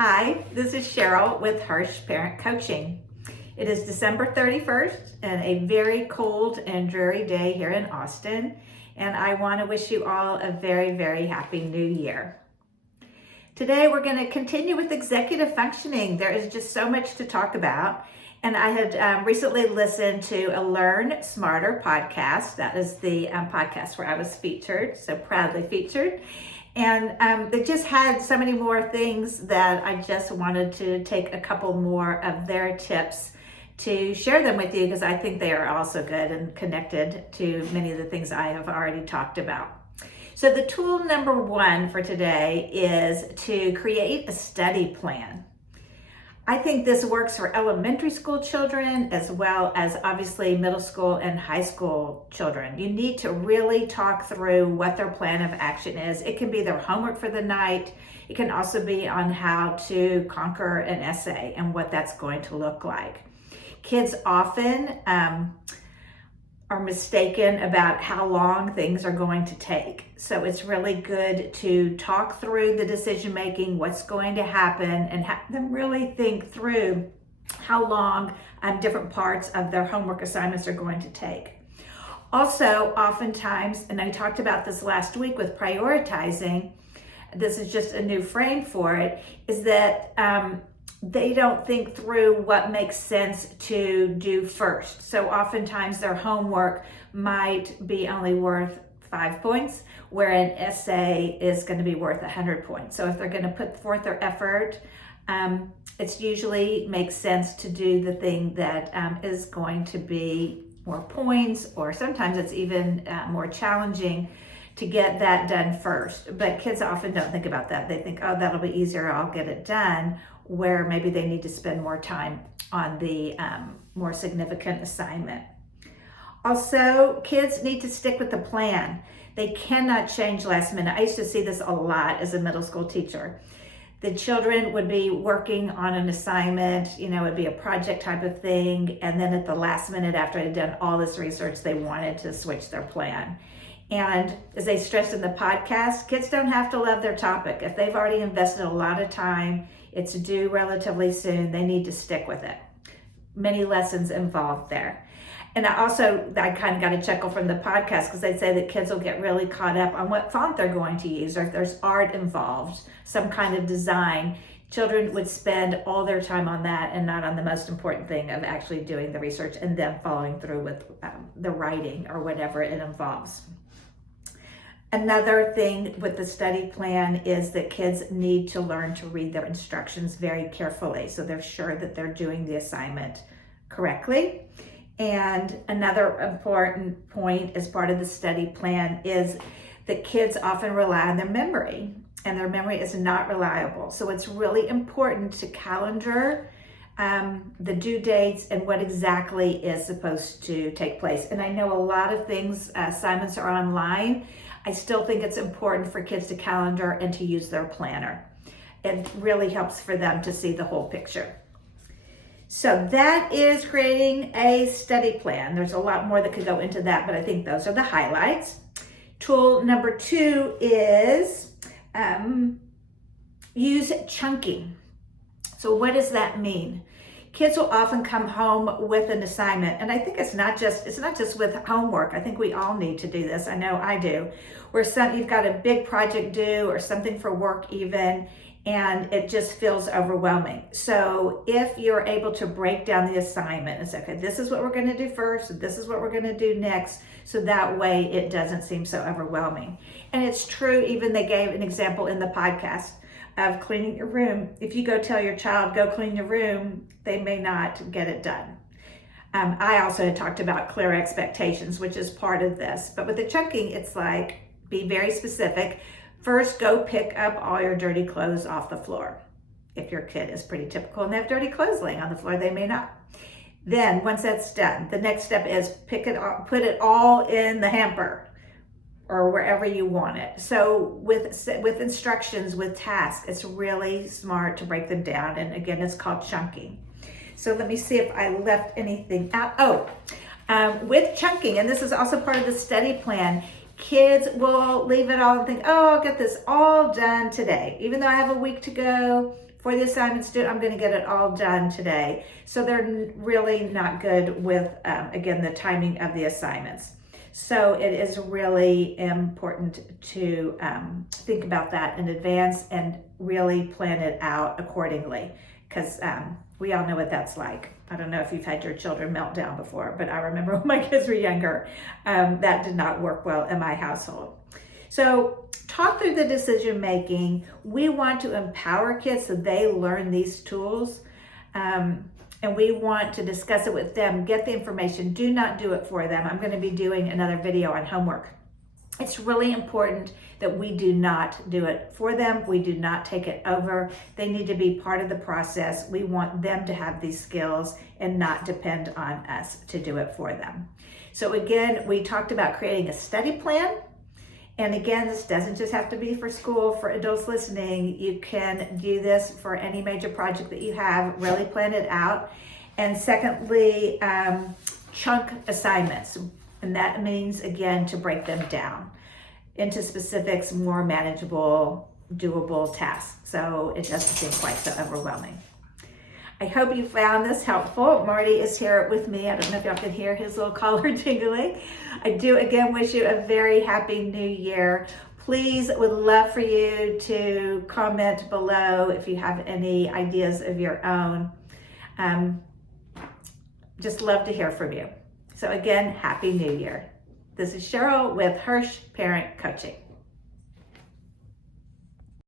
Hi, this is Cheryl with Hirsch Parent Coaching. It is December 31st and a very cold and dreary day here in Austin, and I want to wish you all a very, very happy new year. Today we're going to continue with executive functioning. There is just so much to talk about, and I had recently listened to a Learn Smarter podcast. That is the podcast where I was featured, so proudly featured. And they just had so many more things that I just wanted to take a couple more of their tips to share them with you, because I think they are also good and connected to many of the things I have already talked about. So the tool number one for today is to create a study plan. I think this works for elementary school children as well as obviously middle school and high school children. You need to really talk through what their plan of action is. It can be their homework for the night. It can also be on how to conquer an essay and what that's going to look like. Kids often are mistaken about how long things are going to take. So it's really good to talk through the decision making, what's going to happen, and have them really think through how long different parts of their homework assignments are going to take. Also, oftentimes, and I talked about this last week with prioritizing, this is just a new frame for it, is that they don't think through what makes sense to do first. So oftentimes their homework might be only worth 5 points, where an essay is going to be worth 100 points. So if they're going to put forth their effort, it's usually makes sense to do the thing that is going to be more points, or sometimes it's even more challenging to get that done first. But kids often don't think about that. They think, oh, that'll be easier, I'll get it done, where maybe they need to spend more time on the more significant assignment. Also, kids need to stick with the plan. They cannot change last minute. I used to see this a lot as a middle school teacher. The children would be working on an assignment, it'd be a project type of thing, and then at the last minute after I'd done all this research, they wanted to switch their plan. And as they stressed in the podcast, kids don't have to love their topic. If they've already invested a lot of time, it's due relatively soon, they need to stick with it. Many lessons involved there. And I kind of got a chuckle from the podcast, because they'd say that kids will get really caught up on what font they're going to use, or if there's art involved, some kind of design. Children would spend all their time on that and not on the most important thing of actually doing the research and then following through with the writing or whatever it involves. Another thing with the study plan is that kids need to learn to read their instructions very carefully, so they're sure that they're doing the assignment correctly. And another important point as part of the study plan is that kids often rely on their memory, and their memory is not reliable. So it's really important to calendar the due dates and what exactly is supposed to take place. And I know a lot of things, assignments are online. I still think it's important for kids to calendar and to use their planner. It really helps for them to see the whole picture. So that is creating a study plan. There's a lot more that could go into that, but I think those are the highlights. Tool number 2 is use chunking. So what does that mean? Kids will often come home with an assignment, and I think it's not just with homework. I think we all need to do this. I know I do. Where you've got a big project due or something for work even, and it just feels overwhelming. So if you're able to break down the assignment and say, okay, this is what we're going to do first, this is what we're going to do next, so that way it doesn't seem so overwhelming. And it's true, even they gave an example in the podcast of cleaning your room. If you go tell your child, go clean your room, they may not get it done. I also had talked about clear expectations, which is part of this. But with the chunking, it's like, be very specific. First, go pick up all your dirty clothes off the floor. If your kid is pretty typical and they have dirty clothes laying on the floor, they may not. Then, once that's done, the next step is put it all in the hamper or wherever you want it. So with instructions, with tasks, it's really smart to break them down. And again, it's called chunking. So let me see if I left anything out. With chunking, and this is also part of the study plan, Kids will leave it all and think, oh, I'll get this all done today. Even though I have a week to go for the assignments due, I'm going to get it all done today. So they're really not good with, again, the timing of the assignments. So it is really important to think about that in advance and really plan it out accordingly, because we all know what that's like. I don't know if you've had your children melt down before, but I remember when my kids were younger, that did not work well in my household. So talk through the decision making. We want to empower kids so they learn these tools. And we want to discuss it with them, get the information. Do not do it for them. I'm going to be doing another video on homework. It's really important that we do not do it for them. We do not take it over. They need to be part of the process. We want them to have these skills and not depend on us to do it for them. So again, we talked about creating a study plan. And again, this doesn't just have to be for school. For adults listening, you can do this for any major project that you have. Really plan it out. And secondly, chunk assignments. And that means, again, to break them down into specifics, more manageable, doable tasks. So it doesn't seem quite so overwhelming. I hope you found this helpful. Marty is here with me. I don't know if y'all can hear his little collar jingling. I do again wish you a very happy new year. Please, would love for you to comment below if you have any ideas of your own. Just love to hear from you. So again, happy new year. This is Cheryl with Hirsch Parent Coaching.